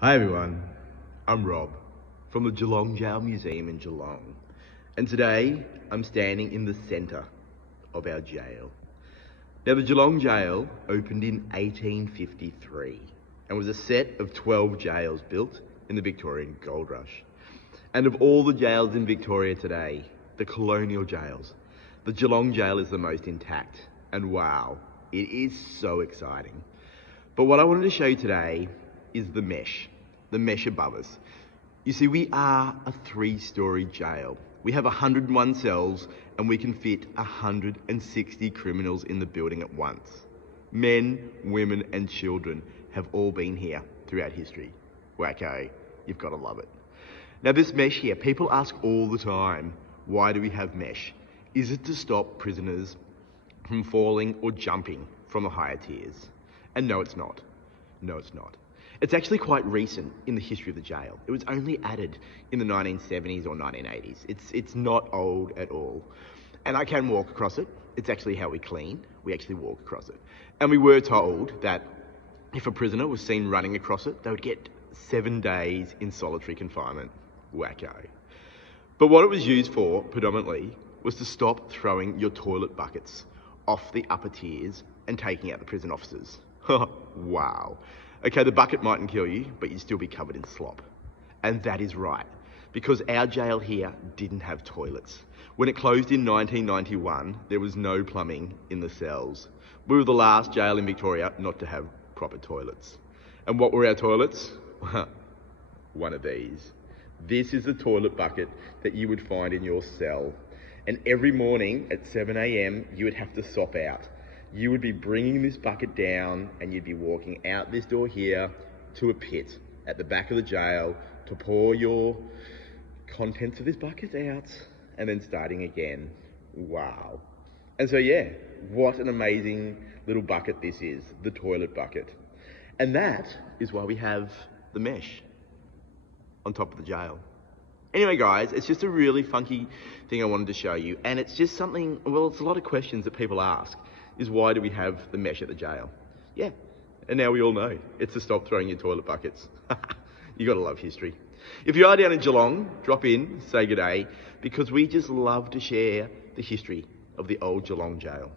Hi everyone, I'm Rob from the Geelong Gaol Museum in Geelong, and today I'm standing in the centre of our jail. Now the Geelong Gaol opened in 1853 and was a set of 12 jails built in the Victorian Gold Rush. And of all the jails in Victoria today, the colonial jails, the Geelong Gaol is the most intact, and wow, it is so exciting. But what I wanted to show you today is the mesh above us. You see, we are a 3-story jail. We have 101 cells and we can fit 160 criminals in the building at once. Men, women and children have all been here throughout history. Wacko, you've got to love it. Now this mesh here, people ask all the time, why do we have mesh? Is it to stop prisoners from falling or jumping from the higher tiers? And no, it's not. No, it's not. It's actually quite recent in the history of the jail. It was only added in the 1970s or 1980s. It's not old at all. And I can walk across it. It's actually how we clean. We actually walk across it. And we were told that if a prisoner was seen running across it, they would get 7 days in solitary confinement. Wacko. But what it was used for, predominantly, was to stop throwing your toilet buckets off the upper tiers and taking out the prison officers. Wow. Okay, the bucket mightn't kill you, but you'd still be covered in slop. And that is right, because our jail here didn't have toilets. When it closed in 1991, there was no plumbing in the cells. We were the last jail in Victoria not to have proper toilets. And what were our toilets? One of these. This is the toilet bucket that you would find in your cell. And every morning at 7 a.m, you would have to sop out. You would be bringing this bucket down and you'd be walking out this door here to a pit at the back of the jail to pour your contents of this bucket out and then starting again. Wow. And so yeah, what an amazing little bucket this is, the toilet bucket. And that is why we have the mesh on top of the jail. Anyway guys, it's just a really funky thing I wanted to show you, and it's just something, well, it's a lot of questions that people ask, is why do we have the mesh at the jail? Yeah, and now we all know, it's to stop throwing your toilet buckets. You gotta love history. If you are down in Geelong, drop in, say good day, because we just love to share the history of the old Geelong Gaol.